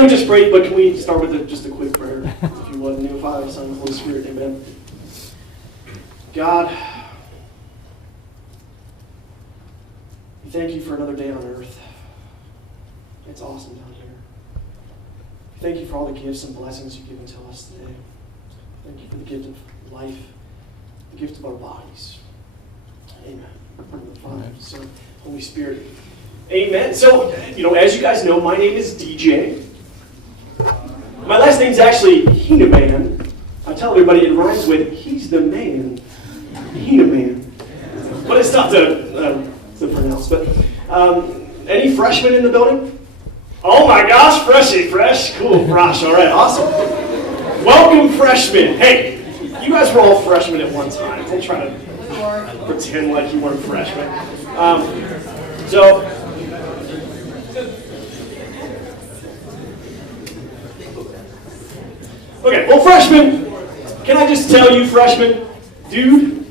know we just prayed, but can we start with just a quick prayer, if you would, in the name of the Father, Son, and Holy Spirit, amen. God, we thank you for another day on earth. It's awesome down here. Thank you for all the gifts and blessings you've given to us today. Thank you for the gift of life, the gift of our bodies. Amen. Father, Son, Holy Spirit. Amen. So, as you guys know, my name is DJ. My last name's actually Hueneman. I tell everybody it rhymes with, he's the man. Hueneman. But it's tough to pronounce. But any freshmen in the building? Oh my gosh, fresh. Cool, fresh. All right, awesome. Welcome, freshmen. Hey, you guys were all freshmen at one time. Don't try to pretend like you weren't freshmen. Okay, well, freshmen, can I just tell you, freshmen, dude,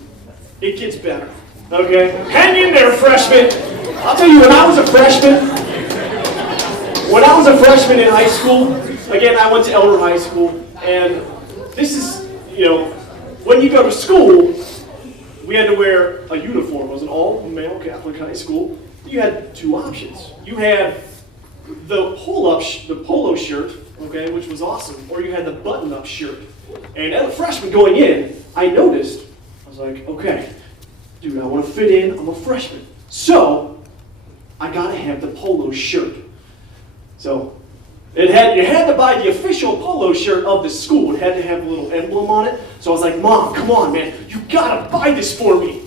it gets better, okay? Hang in there, freshmen. I'll tell you, when I was a freshman in high school, again, I went to Elder High School, and this is, when you go to school, we had to wear a uniform. It was an all-male Catholic high school. You had two options. You had the polo shirt, okay, which was awesome, or you had the button-up shirt. And as a freshman going in, I noticed, I was like, okay, dude, I want to fit in, I'm a freshman. So, I gotta have the polo shirt. So, you had to buy the official polo shirt of the school. It had to have a little emblem on it. So I was like, Mom, come on, man, you gotta buy this for me.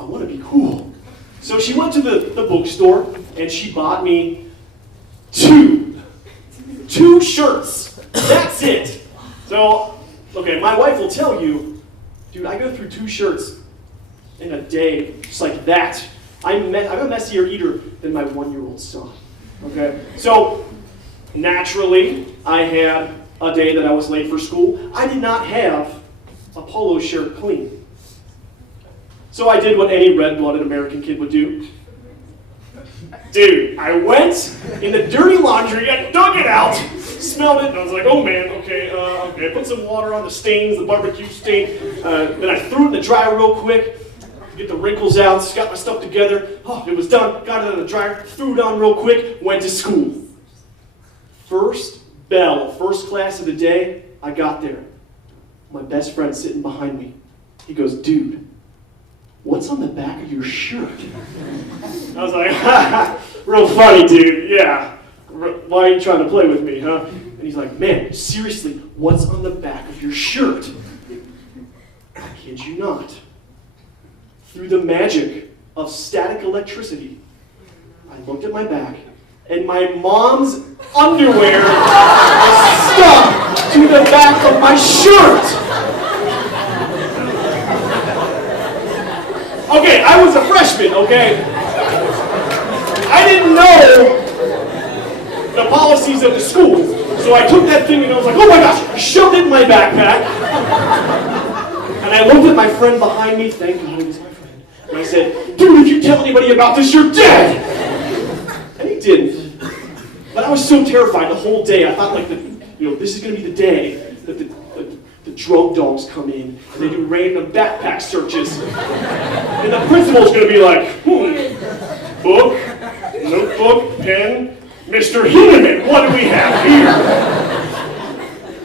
I want to be cool. So she went to the bookstore, and she bought me two shirts. That's it. So, okay, my wife will tell you, dude, I go through 2 shirts in a day, just like that. I'm a messier eater than my 1-year-old son. Okay? So, naturally, I had a day that I was late for school. I did not have a polo shirt clean. So I did what any red-blooded American kid would do. Dude, I went in the dirty laundry, I dug it out, smelled it, and I was like, oh man, okay, I put some water on the stains, the barbecue stain, then I threw it in the dryer real quick, get the wrinkles out, got my stuff together, it was done, got it in the dryer, threw it on real quick, went to school. First bell, first class of the day, I got there. My best friend sitting behind me, he goes, dude, what's on the back of your shirt? I was like, ha, real funny, dude, yeah. Why are you trying to play with me, huh? And he's like, man, seriously, what's on the back of your shirt? I kid you not. Through the magic of static electricity, I looked at my back, and my mom's underwear was stuck to the back of my shirt. Okay, I was a freshman, okay? I didn't know the policies of the school. So I took that thing and I was like, oh my gosh, shoved it in my backpack. And I looked at my friend behind me, thank God he was my friend. And I said, dude, if you tell anybody about this, you're dead. And he didn't. But I was so terrified the whole day. I thought this is going to be the day that the drug dogs come in and they do random backpack searches. And the principal's going to be like, book, notebook, pen, Mr. Hueneman, what do we have here?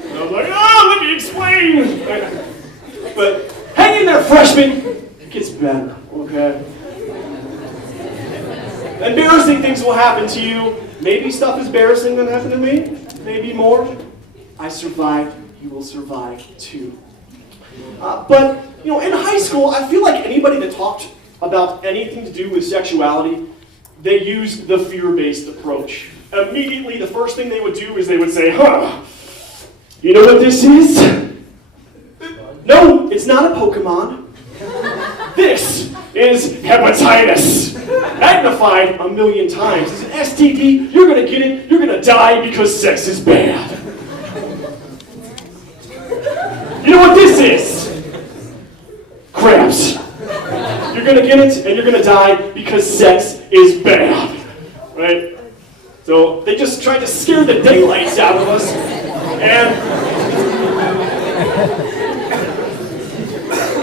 And I was like, let me explain. But hang in there, freshmen. It gets better, okay? Embarrassing things will happen to you. Maybe stuff is embarrassing that happened to me. Maybe more. I survived. You will survive too. But in high school, I feel like anybody that talked about anything to do with sexuality, they used the fear-based approach. Immediately, the first thing they would do is they would say, you know what this is? No, it's not a Pokemon. This is hepatitis. Magnified 1,000,000 times. It's an STD. You're going to get it. You're going to die because sex is bad. You know what this is? Crabs. You're going to get it and you're going to die because sex is bad. Right? So they just tried to scare the daylights out of us. And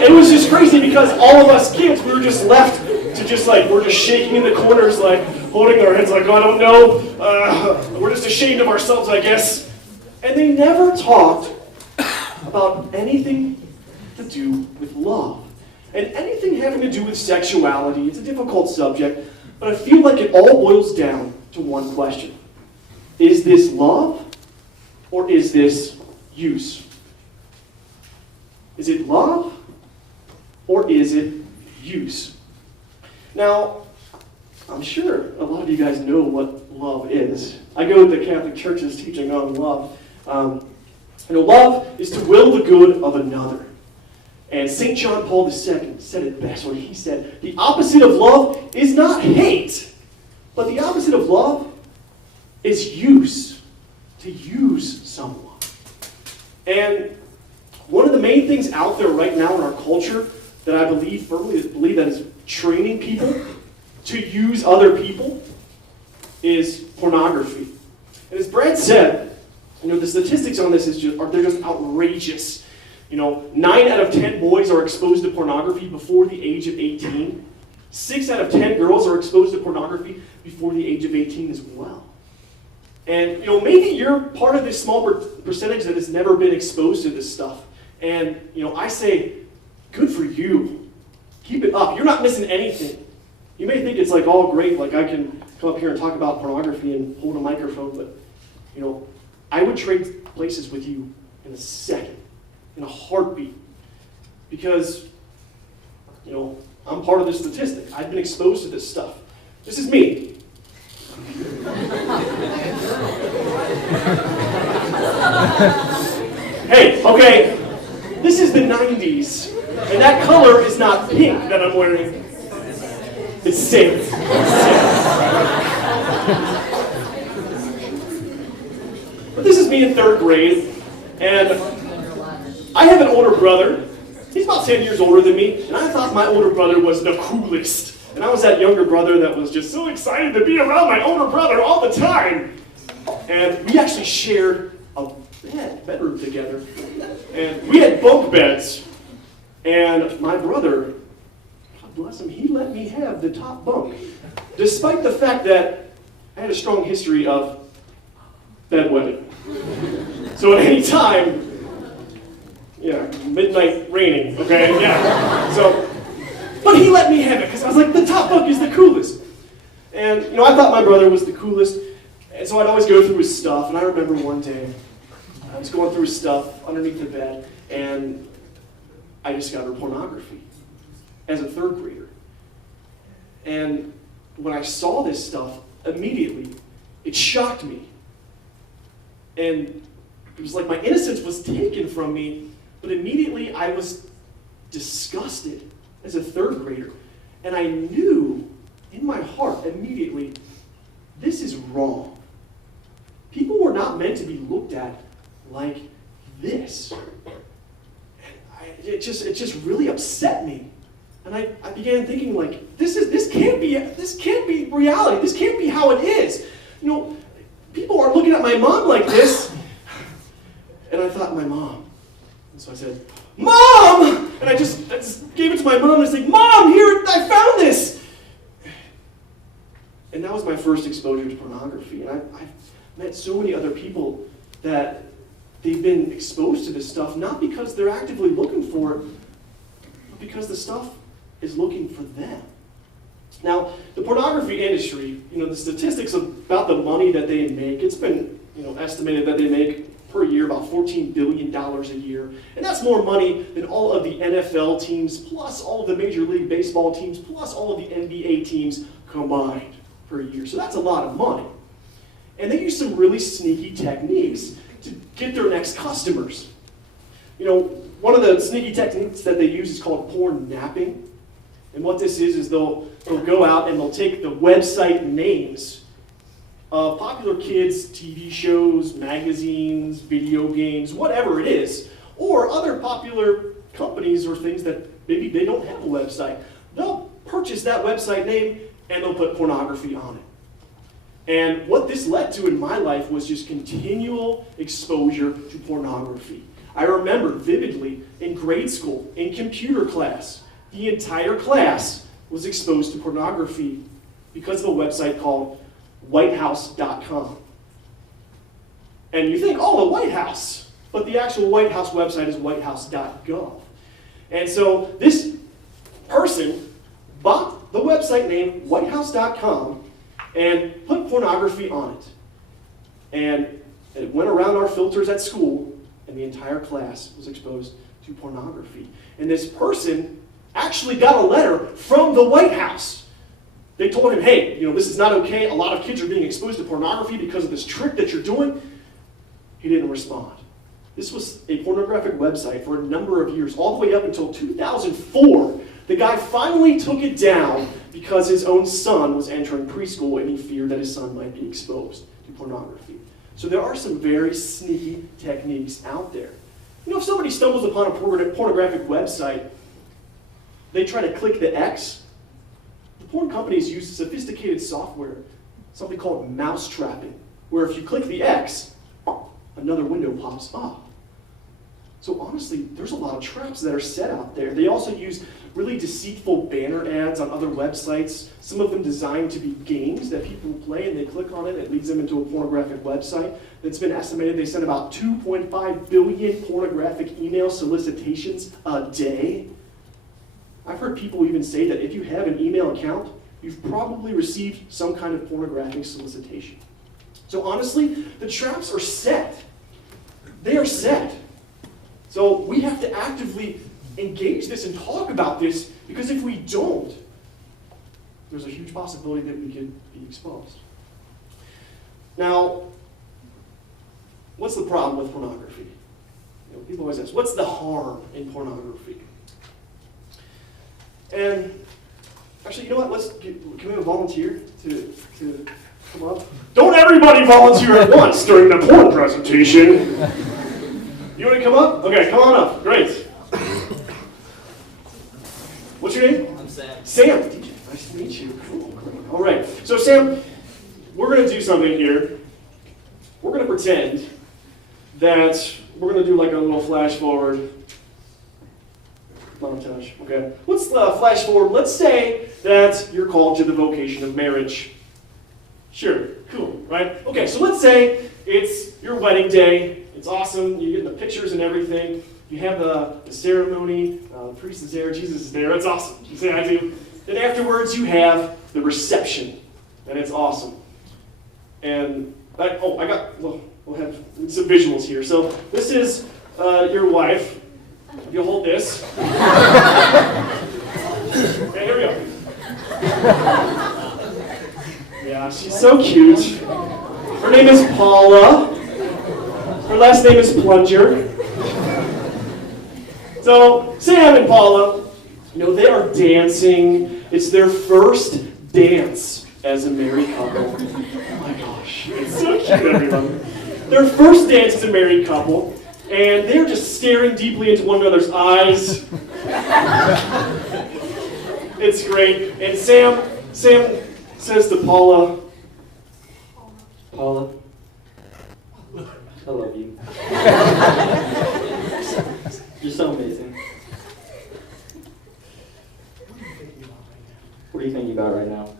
it was just crazy because all of us kids, we were just left to just like, we're just shaking in the corners, like holding our heads like, oh, I don't know. We're just ashamed of ourselves, I guess. And they never talked about anything to do with love. And anything having to do with sexuality. It's a difficult subject, but I feel like it all boils down to one question. Is this love or is this use? Is it love or is it use? Now, I'm sure a lot of you guys know what love is. I go to the Catholic Church's teaching on love. Love is to will the good of another. And St. John Paul II said it best when he said, the opposite of love is not hate, but the opposite of love is use. To use someone. And one of the main things out there right now in our culture that I firmly believe that is training people to use other people is pornography. And as Brad said, the statistics on this they're just outrageous. 9 out of 10 boys are exposed to pornography before the age of 18. 6 out of 10 girls are exposed to pornography before the age of 18 as well. And maybe you're part of this small percentage that has never been exposed to this stuff. And I say, good for you. Keep it up. You're not missing anything. You may think it's like all great, like I can come up here and talk about pornography and hold a microphone, but I would trade places with you in a second, in a heartbeat, because I'm part of this statistic. I've been exposed to this stuff. This is me. Hey, okay, this is the 90s, and that color is not pink that I'm wearing. It's sand. But this is me in 3rd grade, and I have an older brother. He's about 10 years older than me, and I thought my older brother was the coolest. And I was that younger brother that was just so excited to be around my older brother all the time. And we actually shared a bedroom together. And we had bunk beds. And my brother, God bless him, he let me have the top bunk. Despite the fact that I had a strong history of bedwetting. So at any time, midnight raining, okay, but he let me have it, because I was like, the top bunk is the coolest. And, I thought my brother was the coolest, and so I'd always go through his stuff, and I remember one day, I was going through his stuff underneath the bed, and I discovered pornography as a 3rd grader. And when I saw this stuff, immediately, it shocked me. And it was like my innocence was taken from me, but immediately I was disgusted as a 3rd grader. And I knew in my heart immediately, this is wrong. People were not meant to be looked at like this. And it just really upset me. And I began thinking, like, this can't be reality. This can't be how it is. People are looking at my mom like this. And I thought, my mom. And so I said, Mom! And I just gave it to my mom and I said, Mom, here, I found this! And that was my first exposure to pornography. And I've met so many other people that they've been exposed to this stuff, not because they're actively looking for it, but because the stuff is looking for them. Now, the pornography industry, the statistics about the money that they make, it's been estimated that they make per year about $14 billion a year. And that's more money than all of the NFL teams, plus all of the Major League Baseball teams, plus all of the NBA teams combined per year. So that's a lot of money. And they use some really sneaky techniques to get their next customers. One of the sneaky techniques that they use is called porn napping. And what this is they'll go out and they'll take the website names of popular kids' TV shows, magazines, video games, whatever it is, or other popular companies or things that maybe they don't have a website. They'll purchase that website name and they'll put pornography on it. And what this led to in my life was just continual exposure to pornography. I remember vividly in grade school, in computer class, the entire class was exposed to pornography because of a website called whitehouse.com. And you think, oh, the White House. But the actual White House website is whitehouse.gov. And so this person bought the website name whitehouse.com and put pornography on it. And it went around our filters at school, and the entire class was exposed to pornography. And this person actually got a letter from the White House. They told him, hey, this is not okay. A lot of kids are being exposed to pornography because of this trick that you're doing. He didn't respond. This was a pornographic website for a number of years, all the way up until 2004. The guy finally took it down because his own son was entering preschool and he feared that his son might be exposed to pornography. So there are some very sneaky techniques out there. If somebody stumbles upon a pornographic website, they try to click the X. The porn companies use sophisticated software, something called mouse trapping, where if you click the X, another window pops up. So honestly, there's a lot of traps that are set out there. They also use really deceitful banner ads on other websites, some of them designed to be games that people play and they click on it, it leads them into a pornographic website. It's been estimated they send about 2.5 billion pornographic email solicitations a day. I've heard people even say that if you have an email account, you've probably received some kind of pornographic solicitation. So honestly, the traps are set. They are set. So we have to actively engage this and talk about this, because if we don't, there's a huge possibility that we could be exposed. Now, what's the problem with pornography? People always ask, what's the harm in pornography? And actually, you know what? Can we have a volunteer to come up? Don't everybody volunteer at once during the porn presentation. You want to come up? Okay, come on up. Great. What's your name? I'm Sam. Sam. DJ, nice to meet you. Cool. Great. All right. So Sam, we're going to do something here. We're going to pretend that we're going to do like a little flash forward montage. Okay. Let's flash forward. Let's say that you're called to the vocation of marriage. Sure. Cool. Right? Okay. So let's say it's your wedding day. It's awesome. You get the pictures and everything. You have the ceremony. The priest is there. Jesus is there. It's awesome. You say I do. Then afterwards you have the reception, and it's awesome. And we'll have some visuals here. So this is your wife. You'll hold this. Okay, here we go. Yeah, she's so cute. Her name is Paula. Her last name is Plunger. So Sam and Paula, they are dancing. It's their first dance as a married couple. Oh my gosh, it's so cute, everyone. Their first dance as a married couple, and they're just staring deeply into one another's eyes. It's great. And Sam says to Paula, Paula, I love you. You're so amazing. What are you thinking about right now?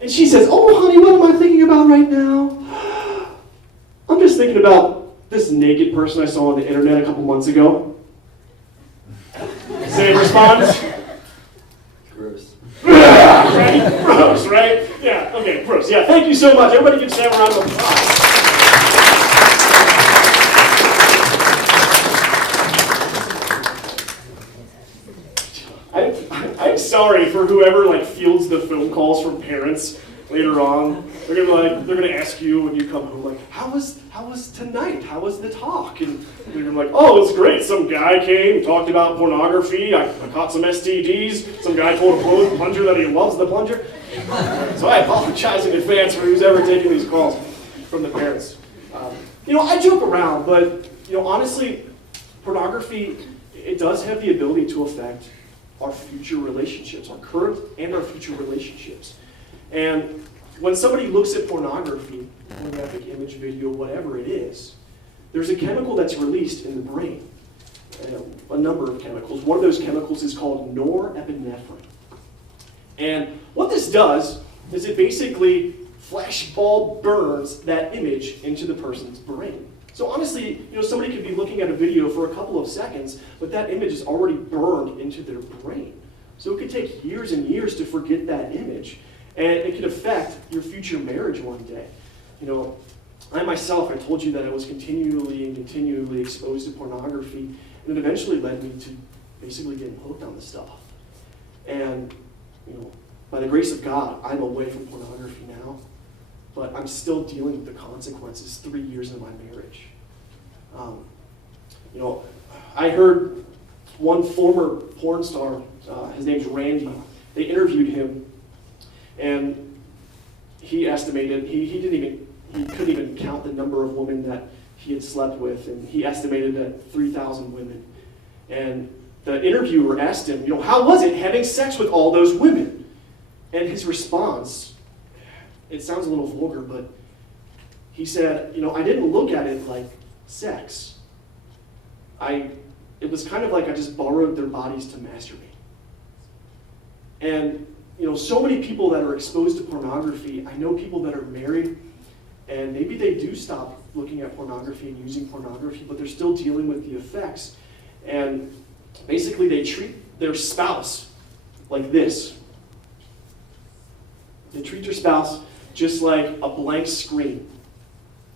And she says, oh, honey, what am I thinking about right now? I'm just thinking about this naked person I saw on the internet a couple months ago. Sam responds, gross. Right? Gross, right? Yeah, okay, gross. Yeah, thank you so much. Everybody give Sam a round of applause. I'm sorry for whoever fields the phone calls from parents later on. They're gonna ask you when you come home, how was tonight? How was the talk? And you're gonna be like, oh, it's great. Some guy came, talked about pornography. I caught some STDs. Some guy told a plunger that he loves the plunger. So I apologize in advance for who's ever taking these calls from the parents. I joke around, but honestly, pornography, it does have the ability to affect our future relationships, our current and our future relationships. And when somebody looks at pornography, pornographic image, video, whatever it is, there's a chemical that's released in the brain. A number of chemicals. One of those chemicals is called norepinephrine. And what this does is it basically flashbulb burns that image into the person's brain. So honestly, somebody could be looking at a video for a couple of seconds, but that image is already burned into their brain. So it could take years and years to forget that image, and it could affect your future marriage one day. I myself, I told you that I was continually exposed to pornography, and it eventually led me to basically getting hooked on the stuff. And, by the grace of God, I'm away from pornography now, but I'm still dealing with the consequences 3 years into my marriage. I heard one former porn star, his name's Randy, they interviewed him, and he estimated, he couldn't even count the number of women that he had slept with, and he estimated that 3,000 women. And the interviewer asked him, how was it having sex with all those women? And his response, it sounds a little vulgar, but he said, I didn't look at it like sex. It was kind of like I just borrowed their bodies to masturbate. And, so many people that are exposed to pornography, I know people that are married, and maybe they do stop looking at pornography and using pornography, but they're still dealing with the effects. And basically they treat their spouse like this. They treat their spouse just like a blank screen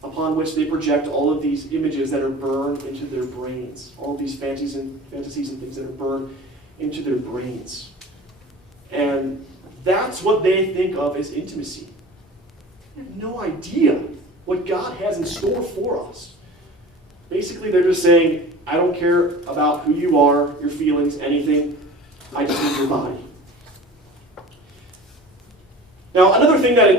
upon which they project all of these images that are burned into their brains, all of these fantasies and things that are burned into their brains. And that's what they think of as intimacy. They have no idea what God has in store for us. Basically, they're just saying, I don't care about who you are, your feelings, anything. I just need your body. Now, another thing that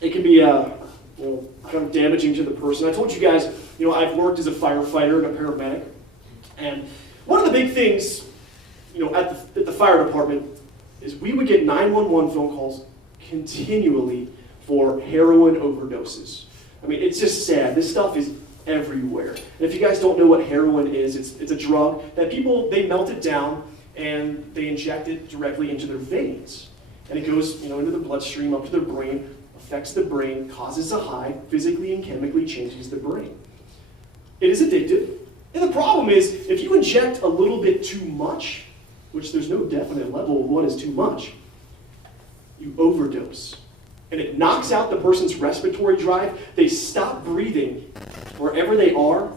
it can be kind of damaging to the person. I told you guys, I've worked as a firefighter and a paramedic, and one of the big things, at the fire department is we would get 911 phone calls continually for heroin overdoses. I mean, it's just sad. This stuff is everywhere. And if you guys don't know what heroin is, it's a drug that they melt it down and they inject it directly into their veins. And it goes, into the bloodstream, up to their brain, affects the brain, causes a high, physically and chemically changes the brain. It is addictive. And the problem is, if you inject a little bit too much, which there's no definite level of what is too much, you overdose. And it knocks out the person's respiratory drive. They stop breathing wherever they are,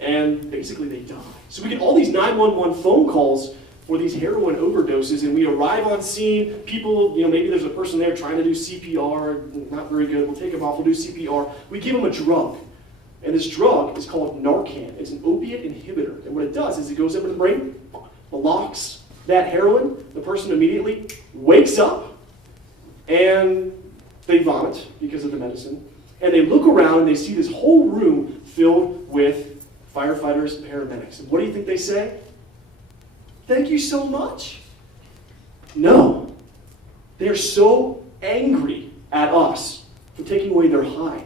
and basically they die. So we get all these 911 phone calls for these heroin overdoses, and we arrive on scene. People, maybe there's a person there trying to do CPR, not very good. We'll take them off, we'll do CPR. We give them a drug, and this drug is called Narcan. It's an opiate inhibitor, and what it does is it goes up in the brain, locks that heroin, the person immediately wakes up, and they vomit because of the medicine, and they look around and they see this whole room filled with firefighters and paramedics. And what do you think they say? Thank you so much? No. They're so angry at us for taking away their high.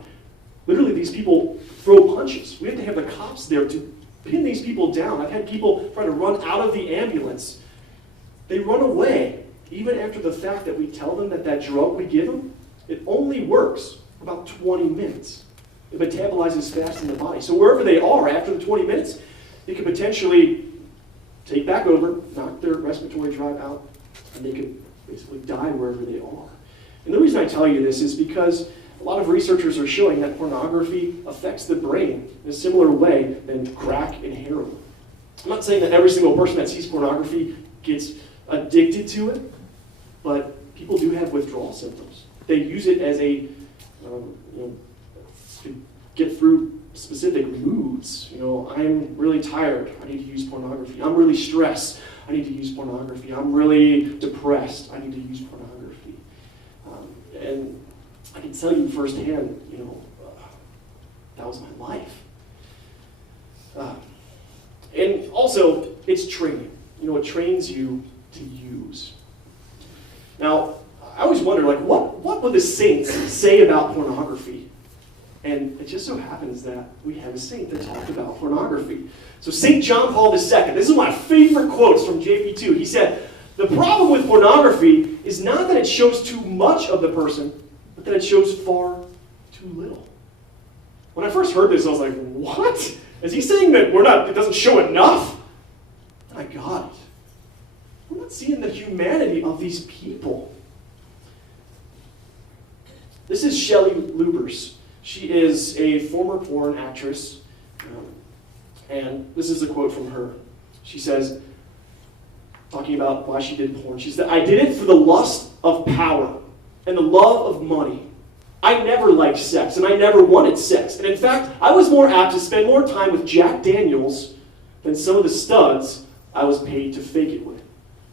Literally, these people throw punches. We have to have the cops there to pin these people down. I've had people try to run out of the ambulance. They run away, even after the fact that we tell them that drug we give them, it only works for about 20 minutes. It metabolizes fast in the body. So wherever they are after the 20 minutes, it could potentially take back over, knock their respiratory drive out, and they could basically die wherever they are. And the reason I tell you this is because a lot of researchers are showing that pornography affects the brain in a similar way than crack and heroin. I'm not saying that every single person that sees pornography gets addicted to it, but people do have withdrawal symptoms. They use it as to get through specific moods. I'm really tired, I need to use pornography. I'm really stressed, I need to use pornography. I'm really depressed, I need to use pornography. And I can tell you firsthand, that was my life. And also, it's training. It trains you to use. Now, I always wonder, like, what would the saints say about pornography? And it just so happens that we have a saint that talked about pornography. So St. John Paul II, this is one of my favorite quotes from JP2. He said, "The problem with pornography is not that it shows too much of the person, but that it shows far too little." When I first heard this, I was like, what? Is he saying that it doesn't show enough? And I got it. We're not seeing the humanity of these people. This is Shelley Lubers. She is a former porn actress, and this is a quote from her. She says, talking about why she did porn, she said, "I did it for the lust of power and the love of money. I never liked sex, and I never wanted sex. And in fact, I was more apt to spend more time with Jack Daniels than some of the studs I was paid to fake it with.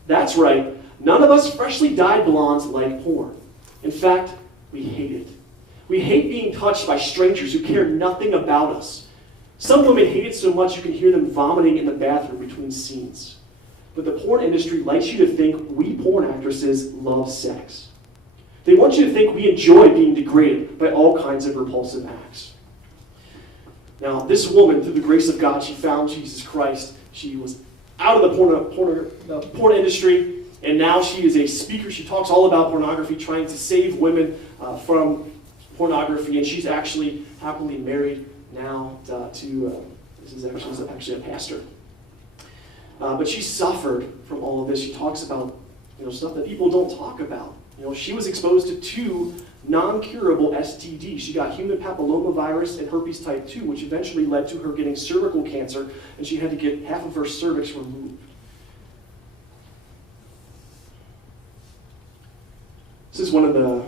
That's right, none of us freshly dyed blondes like porn. In fact, we hate it. We hate being touched by strangers who care nothing about us. Some women hate it so much you can hear them vomiting in the bathroom between scenes. But the porn industry likes you to think we porn actresses love sex. They want you to think we enjoy being degraded by all kinds of repulsive acts." Now, this woman, through the grace of God, she found Jesus Christ. She was out of the porn industry, and now she is a speaker. She talks all about pornography, trying to save women from pornography, and she's actually happily married now she's actually a pastor. But she suffered from all of this. She talks about stuff that people don't talk about. She was exposed to 2 non-curable STDs. She got human papillomavirus and herpes type 2, which eventually led to her getting cervical cancer, and she had to get half of her cervix removed. This is one of the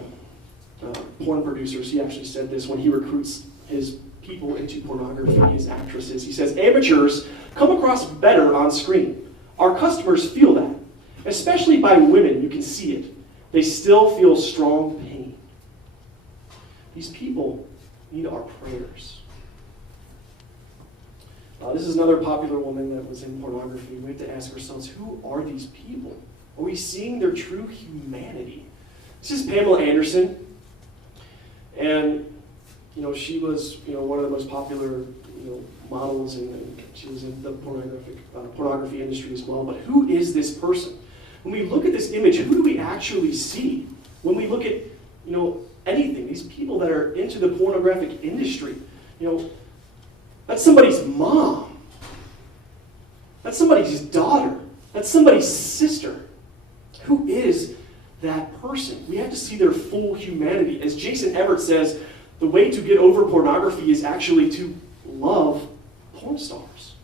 porn producers. He actually said this when he recruits his people into pornography, his actresses. He says, "Amateurs come across better on screen. Our customers feel that. Especially by women, you can see it. They still feel strong pain. These people need our prayers." This is another popular woman that was in pornography. We have to ask ourselves, who are these people? Are we seeing their true humanity? This is Pamela Anderson. And, she was, one of the most popular, models, and she was in the pornography industry as well. But who is this person? When we look at this image, who do we actually see? When we look at, anything, these people that are into the pornographic industry, that's somebody's mom. That's somebody's daughter. That's somebody's sister. Who is that person? We have to see their full humanity. As Jason Everett says, the way to get over pornography is actually to love porn stars.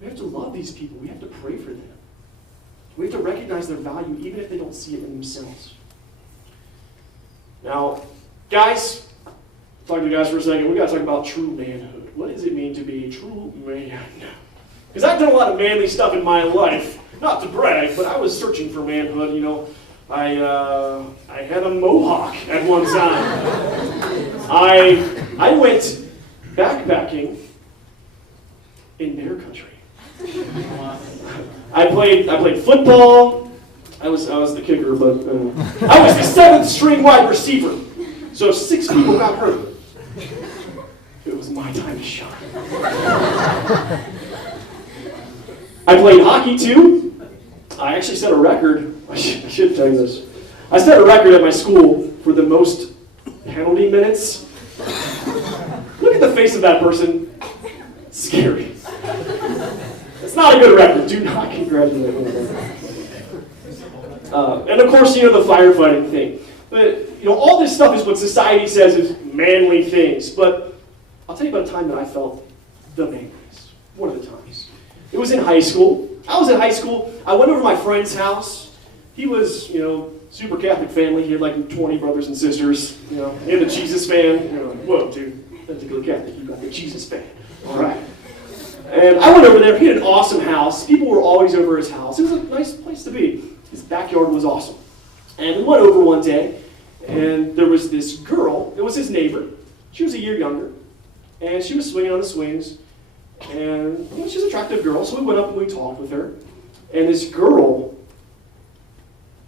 We have to love these people. We have to pray for them. We have to recognize their value even if they don't see it in themselves. Now, guys, talk to you guys for a second. We've got to talk about true manhood. What does it mean to be a true man? Because I've done a lot of manly stuff in my life. Not to brag, but I was searching for manhood, I had a mohawk at one time. I went backpacking in bear country. I played football. I was the kicker, but I was the 7th string wide receiver. So 6 people got hurt. It was my time to shine. I played hockey too. I actually set a record. I should tell you this. I set a record at my school for the most penalty minutes. Look at the face of that person. It's scary. It's not a good record. Do not congratulate me. And of course, the firefighting thing. But, all this stuff is what society says is manly things. But I'll tell you about a time that I felt the manliest. One of the times. It was in high school. I was in high school. I went over to my friend's house. He was, super Catholic family. He had like 20 brothers and sisters. He had a Jesus fan. Whoa, dude. Particularly Catholic. You got the Jesus fan. All right. And I went over there. He had an awesome house. People were always over his house. It was a nice place to be. His backyard was awesome. And we went over one day, and there was this girl. It was his neighbor. She was a year younger. And she was swinging on the swings. And she's an attractive girl, so we went up and we talked with her. And this girl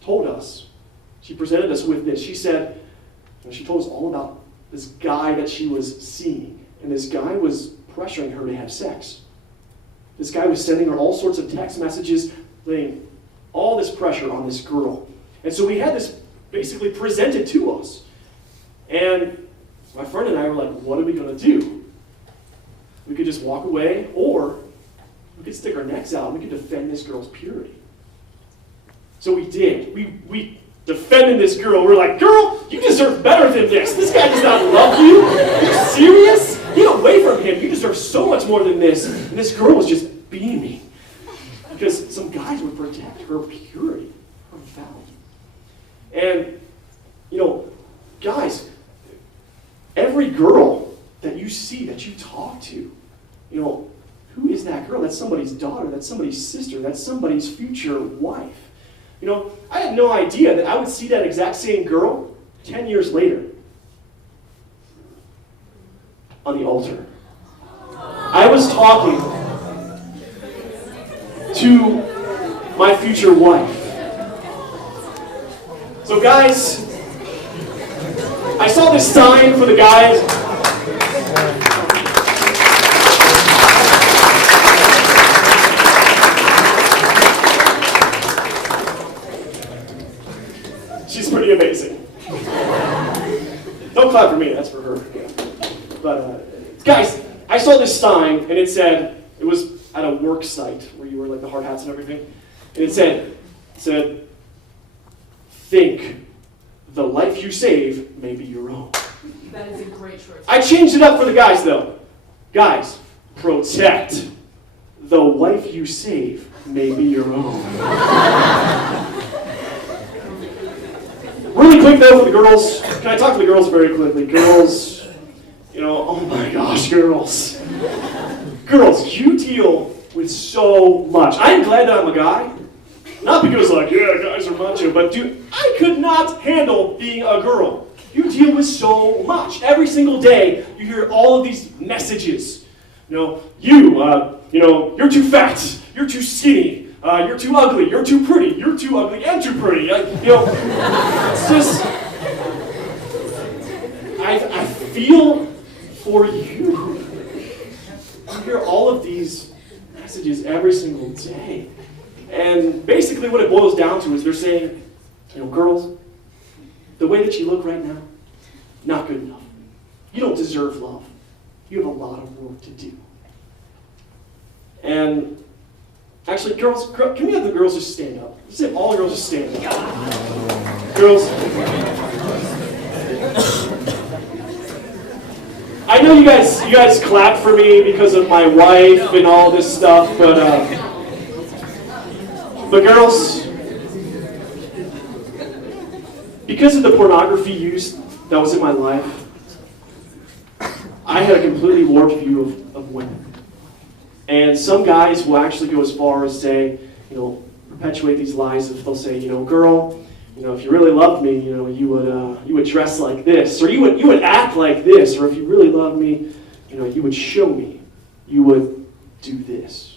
told us She presented us with this. She said, she told us all about this guy that she was seeing. And this guy was pressuring her to have sex. This guy was sending her all sorts of text messages, laying all this pressure on this girl. And so we had this basically presented to us. And my friend and I were like, what are we going to do? We could just walk away, or we could stick our necks out and we could defend this girl's purity. So we did. We defended this girl. We're like, girl, you deserve better than this. This guy does not love you. Are you serious? Get away from him. You deserve so much more than this. And this girl was just beaming. Because some guys would protect her purity, her value. And, guys, every girl that you see, that you talk to, who is that girl? That's somebody's daughter. That's somebody's sister. That's somebody's future wife. I had no idea that I would see that exact same girl 10 years later on the altar. I was talking to my future wife. So guys, I saw this sign for the guys. She's pretty amazing. Don't clap for me, that's for her. Yeah. But guys, I saw this sign and it said, it was at a work site where you wear like the hard hats and everything. And it said, think the life you save may be your own. That is a great short. I changed it up for the guys though. Guys, protect the wife you save may be your own. Really quick though for the girls. Can I talk to the girls very quickly? Girls, oh my gosh, girls. Girls, you deal with so much. I'm glad that I'm a guy. Not because yeah, guys are macho, but dude, I could not handle being a girl. You deal with so much. Every single day, you hear all of these messages. You're too fat, you're too skinny, you're too ugly, you're too pretty, you're too ugly and too pretty. It's just, I feel for you. You hear all of these messages every single day. And basically what it boils down to is they're saying, girls, the way that you look right now, not good enough. You don't deserve love. You have a lot of work to do. And actually, girls, can we have the girls just stand up? Let's have all the girls just stand up. Girls. I know you guys clap for me because of my wife and all this stuff, but girls, because of the pornography use that was in my life, I had a completely warped view of women. And some guys will actually go as far as say, perpetuate these lies. If they'll say, girl, if you really loved me, you would dress like this, or you would act like this, or if you really loved me, you would show me, you would do this.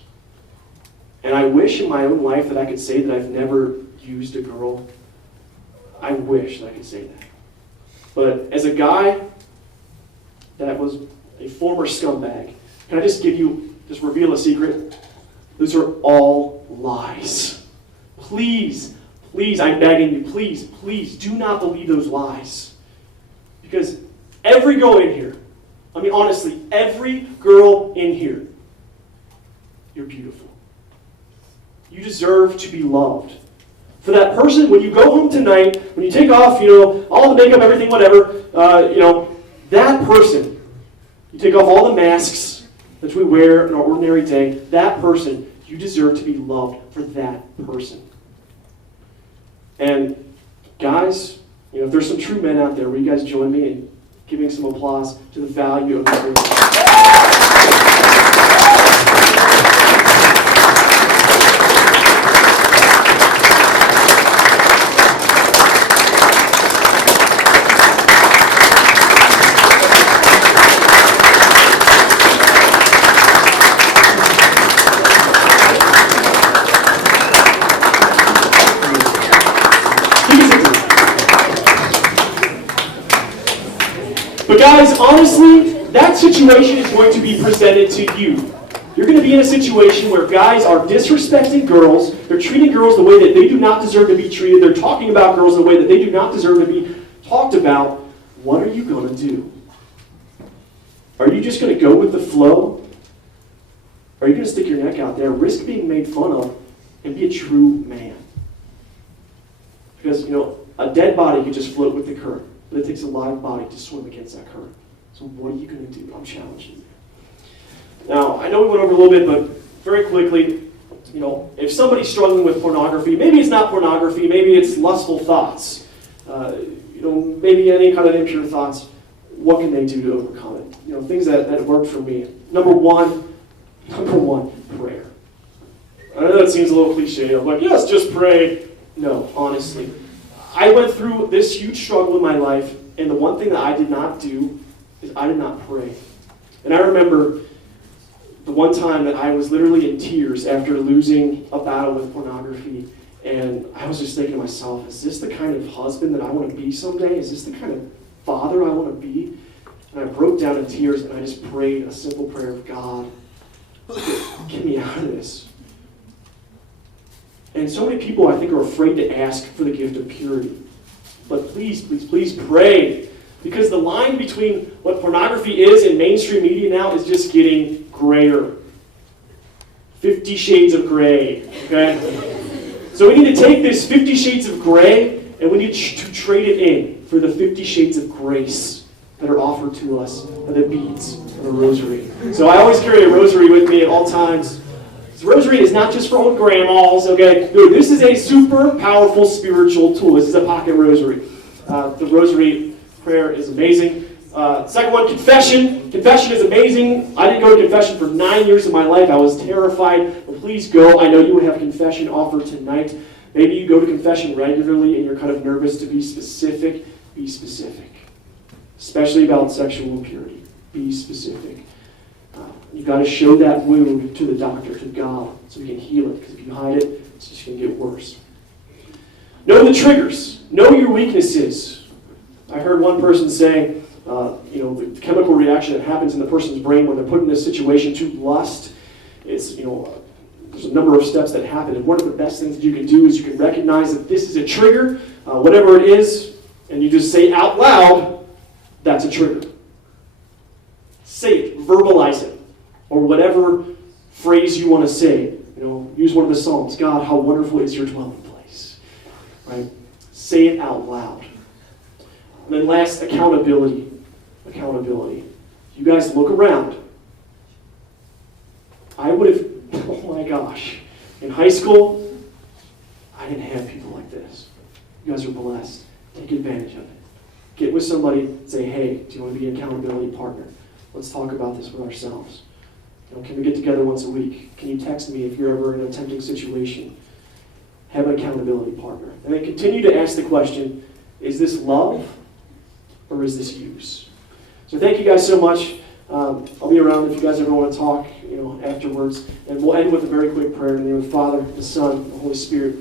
And I wish in my own life that I could say that I've never used a girl. I wish that I could say that. But as a guy that was a former scumbag, can I just reveal a secret? Those are all lies. Please, I'm begging you, please do not believe those lies. Because every girl in here, honestly, every girl in here, you're beautiful. You deserve to be loved. For that person, when you go home tonight, when you take off, all the makeup, everything, whatever, that person, you take off all the masks that we wear in our ordinary day, that person, you deserve to be loved for that person. And guys, if there's some true men out there, will you guys join me in giving some applause to the value of the honestly, that situation is going to be presented to you. You're going to be in a situation where guys are disrespecting girls. They're treating girls the way that they do not deserve to be treated. They're talking about girls in a way that they do not deserve to be talked about. What are you going to do? Are you just going to go with the flow? Are you going to stick your neck out there, risk being made fun of, and be a true man? Because, a dead body can just float with the current, but it takes a live body to swim against that current. So what are you going to do? I'm challenging you. Now, I know we went over a little bit, but very quickly, if somebody's struggling with pornography, maybe it's not pornography, maybe it's lustful thoughts, maybe any kind of impure thoughts, what can they do to overcome it? Things that worked for me. Number one, prayer. I know that seems a little cliche. I'm like, yes, just pray. No, honestly. I went through this huge struggle in my life, and the one thing that I did not do is I did not pray. And I remember the one time that I was literally in tears after losing a battle with pornography, and I was just thinking to myself, is this the kind of husband that I want to be someday? Is this the kind of father I want to be? And I broke down in tears, and I just prayed a simple prayer of, God, get me out of this. And so many people, I think, are afraid to ask for the gift of purity. But please, please, please pray. Because the line between what pornography is in mainstream media now is just getting grayer. 50 Shades of Gray, okay? So we need to take this 50 Shades of Gray and we need to trade it in for the 50 Shades of Grace that are offered to us by the beads of a rosary. So I always carry a rosary with me at all times. This rosary is not just for old grandmas, okay? No, this is a super powerful spiritual tool. This is a pocket rosary. The rosary prayer is amazing. Second one, confession. Confession is amazing. I didn't go to confession for 9 years of my life. I was terrified. But please go. I know you would have confession offered tonight. Maybe you go to confession regularly and you're kind of nervous to be specific. Be specific. Especially about sexual impurity. Be specific. You've got to show that wound to the doctor, to God, so he can heal it. Because if you hide it, it's just going to get worse. Know the triggers. Know your weaknesses. I heard one person say, the chemical reaction that happens in the person's brain when they're put in this situation to lust, it's, there's a number of steps that happen. And one of the best things that you can do is you can recognize that this is a trigger, whatever it is, and you just say out loud, that's a trigger. Say it, verbalize it, or whatever phrase you want to say. Use one of the Psalms. God, how wonderful is your dwelling place. Right? Say it out loud. And then last, accountability. Accountability. You guys look around. I would have, oh my gosh. In high school, I didn't have people like this. You guys are blessed. Take advantage of it. Get with somebody and say, hey, do you want to be an accountability partner? Let's talk about this with ourselves. Can we get together once a week? Can you text me if you're ever in a tempting situation? Have an accountability partner. And then continue to ask the question, is this love or is this use? So thank you guys so much. I'll be around if you guys ever want to talk, afterwards. And we'll end with a very quick prayer in the name of the Father, the Son, and the Holy Spirit.